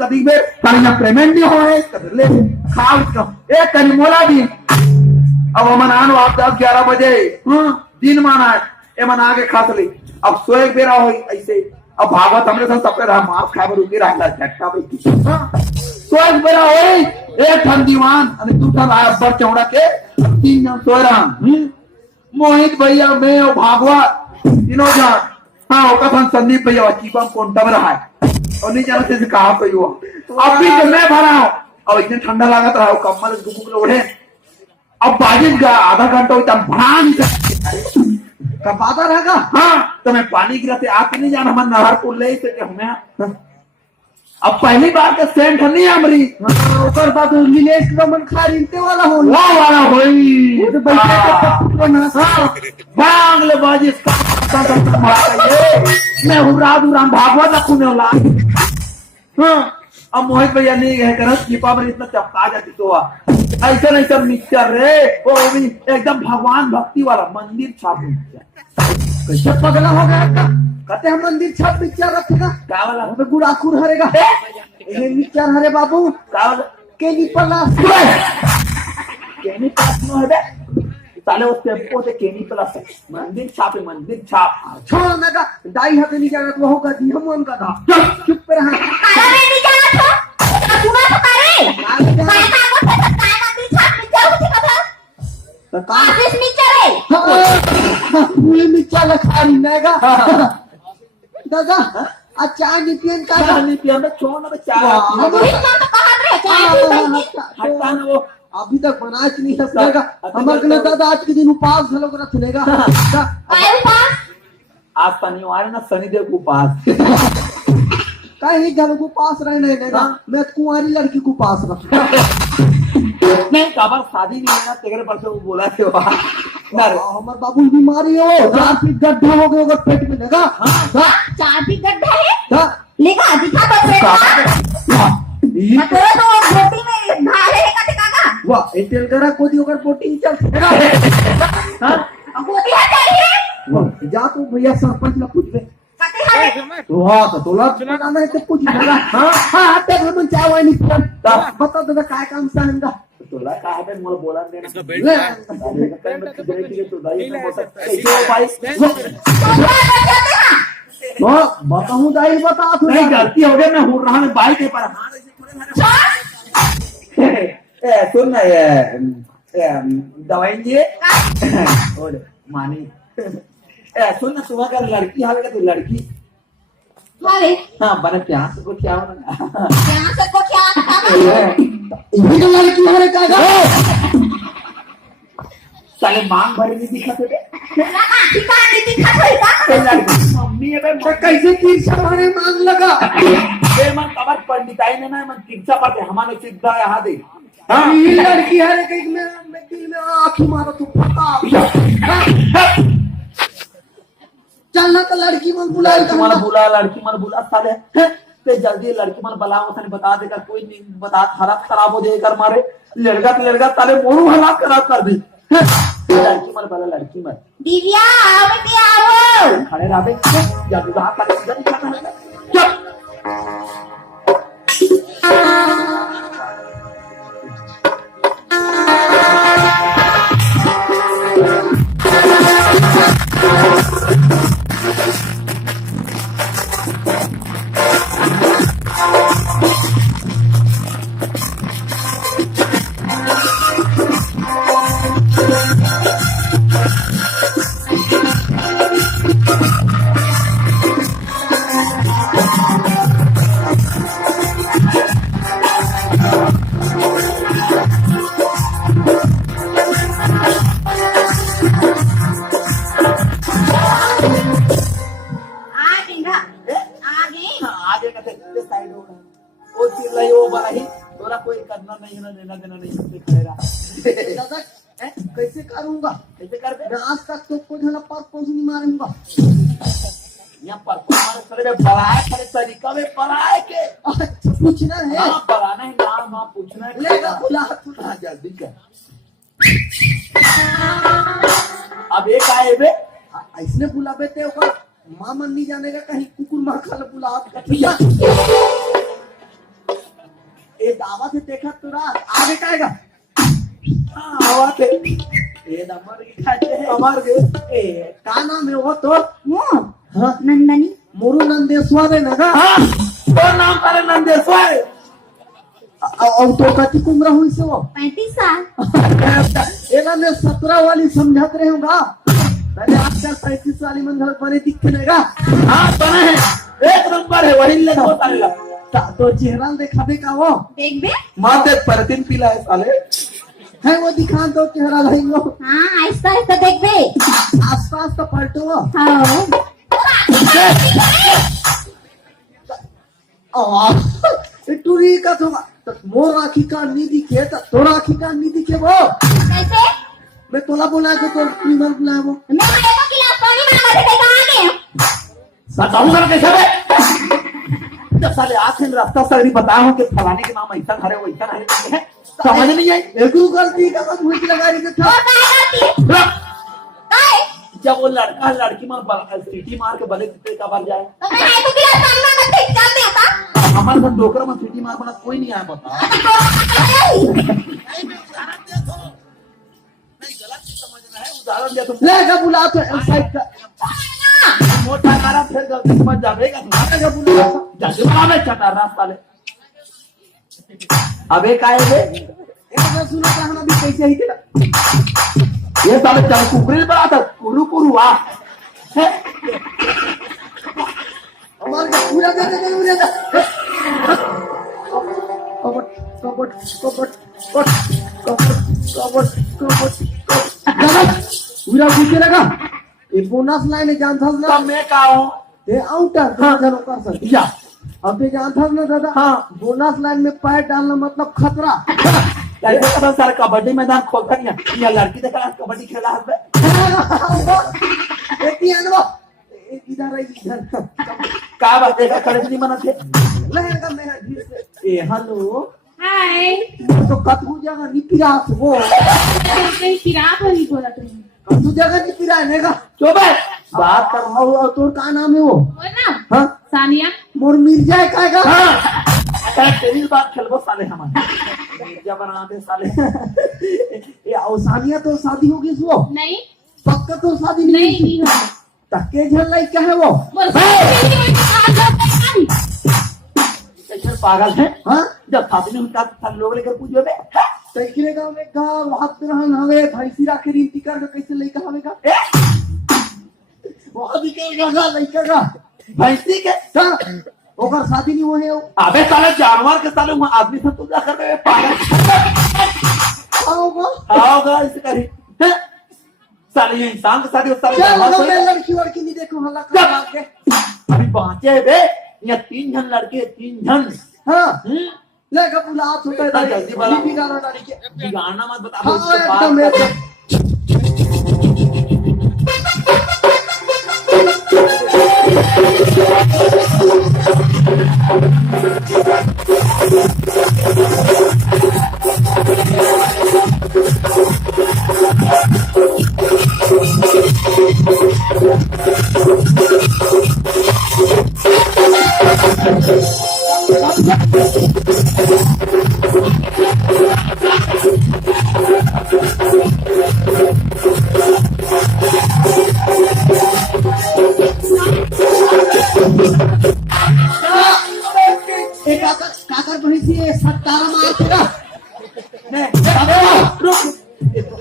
कभी बे तारी पेमेंट नहीं हो ले खाओ एक कनी मोला दी अब मन आनो आप 10-11 बजे दिन माना है ए मन आगे खास ली अब सोए बेरा हो ऐसे अब भागवत हमरे संग सबके रहा माफ खाए बर उगी रहला झटका पे सोए बेरा हो एक ठन दीवान અને दू ठन अब्बर चौड़ा के 3 जन सोए रहा मोहित भैया मैं और भागवत तीनों जान हाँ ओका थन संदीप भैया चीपा कोंटा में रहा है और नहीं जाना से कहा कोई हुआ अब भी तो मैं भरा हूं अब इतने ठंडा लगा था कम्बल गुबुक ओढ़े अब बाजिश का आधा घंटा होता भान कब आता रहेगा हाँ तो मैं पानी गिराते आके नहीं जाना हमारे नहर को ले सके हमें अब पहली बार का सेंट नहीं हमारी ऊपर बात नीलेश रमन खारिंते वाला हो वो वाला होई तो बैठे तो ना भाग ले बाजिश का मैं हुराम भागवत रखूने वाला हाँ अब मोहित भैया नहीं है कर दीपा में इतना चपका जाती तो ऐसा नहीं सब मिक्सचर रे वो भी एकदम भगवान भक्ति वाला मंदिर छाप कैसे पगला हो गया कहते हैं मंदिर छाप मिक्सचर रखेगा क्या वाला हमें गुड़ाखुर हरेगा ये मिक्सचर हरे बाबू क्या वाला केनी प्लस नो है बे साले उस टेम्पो से केनी प्लस मंदिर छाप छोड़ मेगा दाई हाथ नहीं जाना तो होगा जी हम उनका था चुप पे रहा अरे नहीं जाना तो सुना तो करे आदेश मिक्सचर है पूरी मिक्सचर खानी नेगा दादा आज चाय नहीं पियन का चाय नहीं पियन में छोड़ ना चाय तो कहां रे चाय हटा ना वो अभी तक बनाया नहीं है सर हमारे के दादा आज के दिन उपास लोग रख लेगा आज शनिवार ना शनिदेव को उपास कहीं घर को पास रहने देगा मैं कुंवारी लड़की को पास रखूंगा नहीं काबर शादी नहीं है ना तेरे पर से वो बोला थे हमारे बाबू बीमारी हो 4 फीट गड्ढा हो गया पेट में लगा 4 फीट गड्ढा है लेगा दिखा दो बोटी में भाले का दिखागा वाह एटेल करा कोदी ओकर बोटिंग चल हां बोटी है चाहिए जा तू भैया सरपंच ला पूछ ले कते है वाह तो तोला बनाना है तो पूछ लेगा हां तेरे मन चाय वाली फोन बता दे काय काम सांगा तोला काय है मला बोला देना तो दाई कैसे भाई हां बताऊं दाई बता तू नहीं गलती हो गई मैं हो रहा मैं बाइक है पर ए सुन ना ये दवाई दिए और मानी ए सुन ना सुबह का लड़की हाल का तो लड़की वाले हां बने प्यार से को क्या होना यहां से को क्या आता ये तो लड़की हाल का साले मांग भरी नहीं दिखाते थे ना दिखा नहीं दिखा लड़की मम्मी है कैसे तीर हमारे मांग लगा ये मन कबर पंडिताई ने ना मन तीक्षा पाते हमारे सीधा यहां दे हां ये लड़की है कि मैं दिल में आंख मारो तू पता चलना तो लड़की मन बुला लड़की मन बुला साले ते जल्दी लड़की मन बुलाओ उसने बता देगा कोई नहीं बता हालत खराब हो जाएगा मारे लड़का ताले मोरू हालत खराब कर दी लड़की मन बुला लड़की मन दिव्या आओ बेटी आओ खड़े रह बे जब वहां पर इधर निकलना है चल कैसे करूंगा कैसे कर आज तक तो कोई ढंग पर नहीं मारूंगा यहाँ पर बढ़ाए खड़े तरीका में बढ़ाए के पूछना है बढ़ाना है नाम पूछना है बुला जल्दी कर अब एक आए बे ऐसने बुलावे ते ओकर मां मन नहीं जानेगा कहीं कुकुर मार खा बुला ये दावा से देखा तुरा आगे काएगा आवा के ये नंबर लिखाते हैं हमार के ए का नाम है वो तो मोर हाँ नंदनी मुरु नंदेश्वर है ना का हाँ तो नाम करे नंदेश्वर और तो कति कुमरा हुई से वो 35 साल एना ने 17 वाली समझत रहे होगा पहले आजकल 35 वाली मंगल बने दिखते रहेगा हाँ बना है एक नंबर है वही ले दो साले तो चेहरा देखा दे का वो देख बे माते पर दिन पीला है साले है वो दिखा दो चेहरा भाई वो हाँ आहिस्ता आहिस्ता देख बे आसपास तो पलटो वो हाँ टूरी का तो मोर आखी का नी दिखे तोरा आखी का नी दिखे वो कैसे मैं तोला बोला के तो प्रीमर बुलाया वो मैं देखो गिलास पानी मांगा थे कहाँ गए बताऊंगा कैसे बे जब साले आखिर रास्ता सगरी बताया हूँ कि फलाने के नाम ऐसा हरे वैसा है समझ नहीं आई एक गलती का मत भूल लगा रही था और काय करती काय जब वो लड़का लड़की में सीटी मार के भले कितने का भर जाए तो मैं है तो गिलास पानी मांगा थे क्या दे था हमारे साथ डोकर में सीटी मार बना कोई नहीं आया बता उदाहरण दिया तुम ले का बुला तो साइड का मोटा मारा फिर गलती समझ जाएगा तुम्हारे का बुला जल्दी बना में चटा रास्ता ले अबे काय बे एक सुना था हम अभी कैसे ही के ये साले चल कुकरी बड़ा था कुरु कुरु आ हमारे का पूरा दे दे पूरा दे कपट कपट कपट कपट कपट पूरा पूछे लगा ये बोनस लाइन जान था ना तो मैं का हूं ये आउटर जनों कर सकते या अब ये जान था ना दादा हाँ बोनस लाइन में पैर डालना मतलब खतरा कैसे पता सारे कबड्डी मैदान खोलता नहीं है या लड़की देखा कबड्डी खेला है एक ही अनवा एक इधर है इधर का बात देखा खड़े नहीं मना थे लहंगा मेरा धीरे से ए हेलो हाय तो कतू जगह निपिरा वो कहीं फिराक वाली बोला तुमने कतू जगह निपिरा नेगा चुप है बात कर रहा हूं और तो का नाम है वो वो ना हाँ सानिया मोर मिर्जा है काएगा हाँ तेरी बात खेलबो साले हमारे मिर्जा बना दे साले ये औसानिया तो शादी होगी वो नहीं पक्का तो शादी नहीं हो तक्के झल लाई क्या है वो कैसे पागल है हाँ जब शादी नहीं होता सब लोग लेकर पूछो बे तैकरे गांव में गांव हाथ रहन हवे भैंसी राखे रीति कर कैसे लइका हवेगा वो अभी के लइका का भैंसी के हाँ ओकर शादी नहीं होए अबे साले जानवर के साले वहाँ आदमी से तुझा कर रहे पागल आओगा इसे करी हैं? साले ये इंसान के साथ साले जानवर से लड़की वड़की नहीं देखो हल्ला कर के अभी पहुंचे बे ये 3 जन लड़के 3 जन हाँ ले का बुला आप होता है जल्दी वाला बिगाड़ा डाली के बिगाड़ना मत बता हाँ एकदम एकदम काकर भैंसी सत्तारा मार तेरा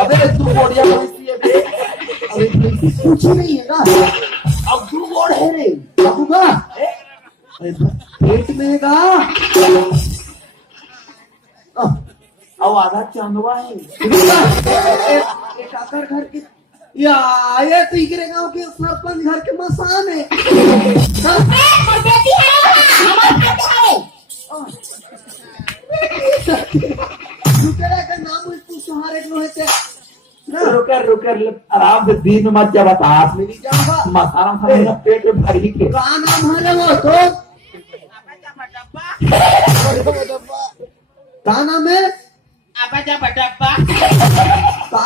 अबे तू बोड़िया भैंसी है बे अरे भैंसी कुछ नहीं है ना अब तू बोड़ है रे बाबू का अरे पेट में का अब आधा चांदवा है एक काकर घर के या ये तो इकरे गांव के सरपंच घर के मसान है बेटी है हमारी बेटी है दूसरे का नाम तू सहारे को है रुकर आराम से दिन मत जा बता मिली जाऊंगा मसाला खाने पेट में भर ही के का नाम है वो तो का नाम है आबाजा बटप्पा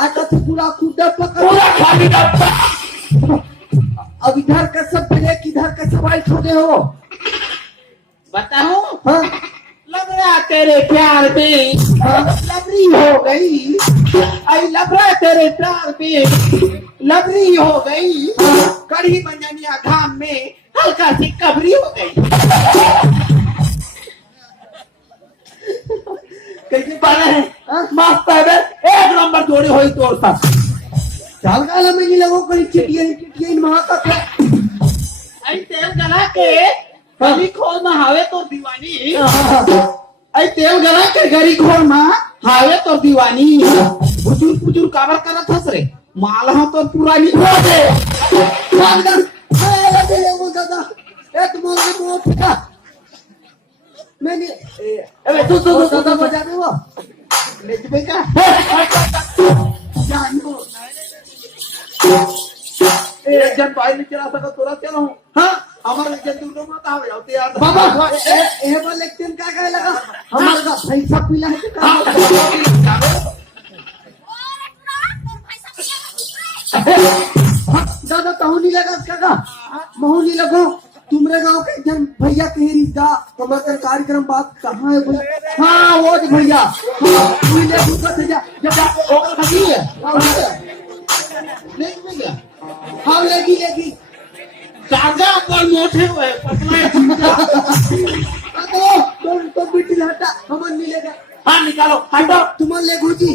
का पूरा खुदा पकड़ पूरा खाली डब्बा अब इधर का सब ब्रेक इधर का सवाल छोड़े हो बताओ हाँ लग रहा तेरे प्यार में लबरी हो गई, आई लबरा तेरे प्यार में लबरी हो गई, कड़ी मंजनिया घाम में हल्का सी कबरी हो गई। कैसी बात है? मस्त है बे, एक नंबर जोड़ी हुई तोर साथ। चाल काला में नहीं लगो कोई चिटिया इन महा का आई तेल गला के गली खोल में हावे तो दीवानी, आई तेल गला के गली खोल में हावे तो दीवानी, बुजुर्ग बुजुर्ग काबर करत हस रे, माल हा तो पुरानी हो दे। वो दादा एक मोल के मोट का मैंने अबे तू दादा बजा दे वो ले जबे का जान को एक जन बाहर नहीं चला सका तोरा चला हूं। हां हमारे जन दूर मत आवे जाते यार बाबा ए वाले लेकिन क्या कहे लगा हमारे का पैसा पीला है का दादा कहूं नहीं लगा काका महू नहीं लगो तुम्हारे गांव के जन भैया के रिश्ता हमारे कार्यक्रम बात कहाँ है भाई? हाँ वो जो भैया तू ले दूसरा से जा जब ओकर खदी है ले भैया हाँ लेगी जागा पर मोटे हुए पतला तो बिल्कुल हटा हमन नहीं लेगा हां निकालो हटो तुम ले गुजी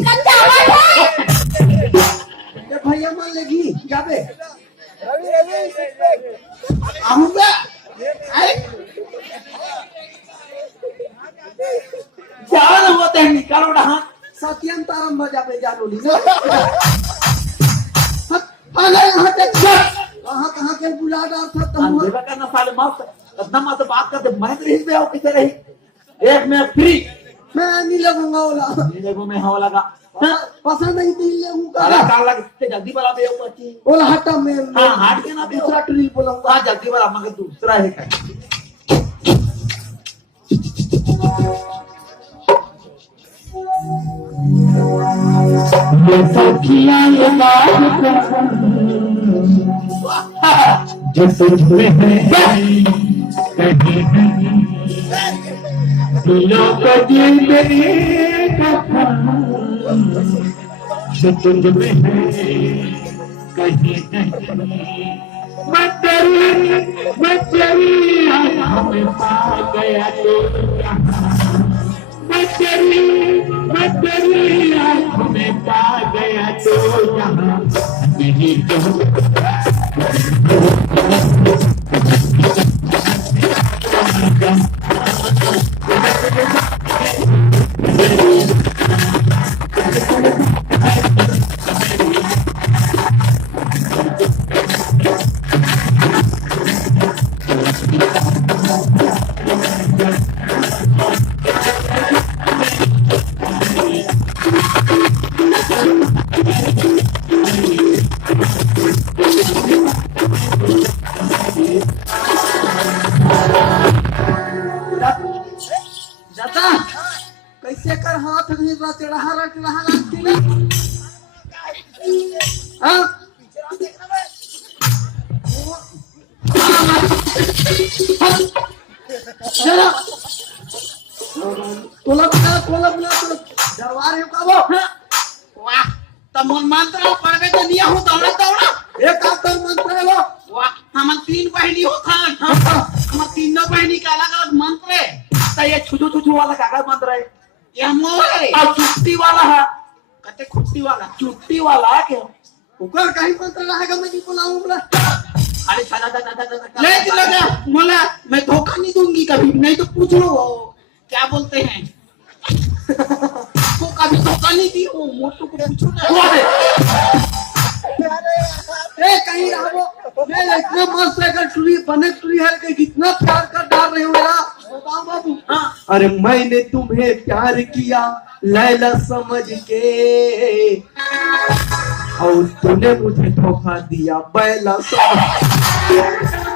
ये भैया मान लेगी जाबे आऊंगा अरे क्या होता है निकालो ना सत्यम तारम बजा पे जानोली कहाँ के बुला रहा था तुम देवा करना साले मस्त इतना मत बात करते मैं तो रही में किसे रही एक में फ्री मैं नहीं लगूंगा ओला देखो मैं हवा लगा पसंद नहीं दिल लगूंगा अरे काल लगे जल्दी वाला पे बच्ची ओला हटा मैं हां हाट के ना दूसरा ट्रिल बोलूंगा हां जल्दी वाला मगर दूसरा है का ये सखियां ये बात जो तुझ में है कहीं दिलों को जीने का जो तुझ में है कहीं नहीं मैं तेरी आँखों में पा गया तो मैं तेरी आँखों में पा गया तो यहाँ नहीं जाता कैसे कर हाथ नहीं चढ़ा हाँ चलो तोला दरबार है का वो वाह तमन मंत्र पढ़वे तो नहीं हो दौड़ा एक आकर मंत्र है वो वाह हम तीन बहनी हो था हम तीनों बहनी का अलग अलग मंत्र है तो ये छुछू वाला कागज मंत्र है ये हम है और चुट्टी वाला है कहते खुट्टी वाला चुट्टी वाला क्या ऊपर कहीं मंत्र रहेगा मैं नहीं बोलाऊं बोला अरे चला ले लगा मोला मैं धोखा नहीं दूंगी कभी नहीं तो पूछ लो क्या बोलते हैं तो कभी धोखा नहीं दी वो मोटू को पूछो ना ए कहीं रहो मैं इतना मस्त है टुरी बने टुरी है कि कितना प्यार कर डाल रहे हो मेरा बताओ बाबू हाँ अरे मैंने तुम्हें प्यार किया लैला समझ के और तूने मुझे धोखा दिया बैला समझ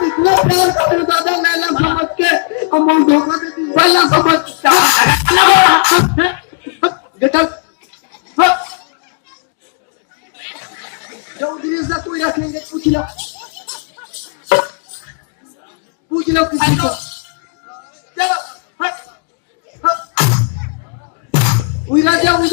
इतना प्यार करते हो दादा लैला समझ के हम धोखा दे दिया बैला समझ गेटअप जो उद्देश्य से कोई रखेंगे पूछ लो किसी को चलो उई राजा उई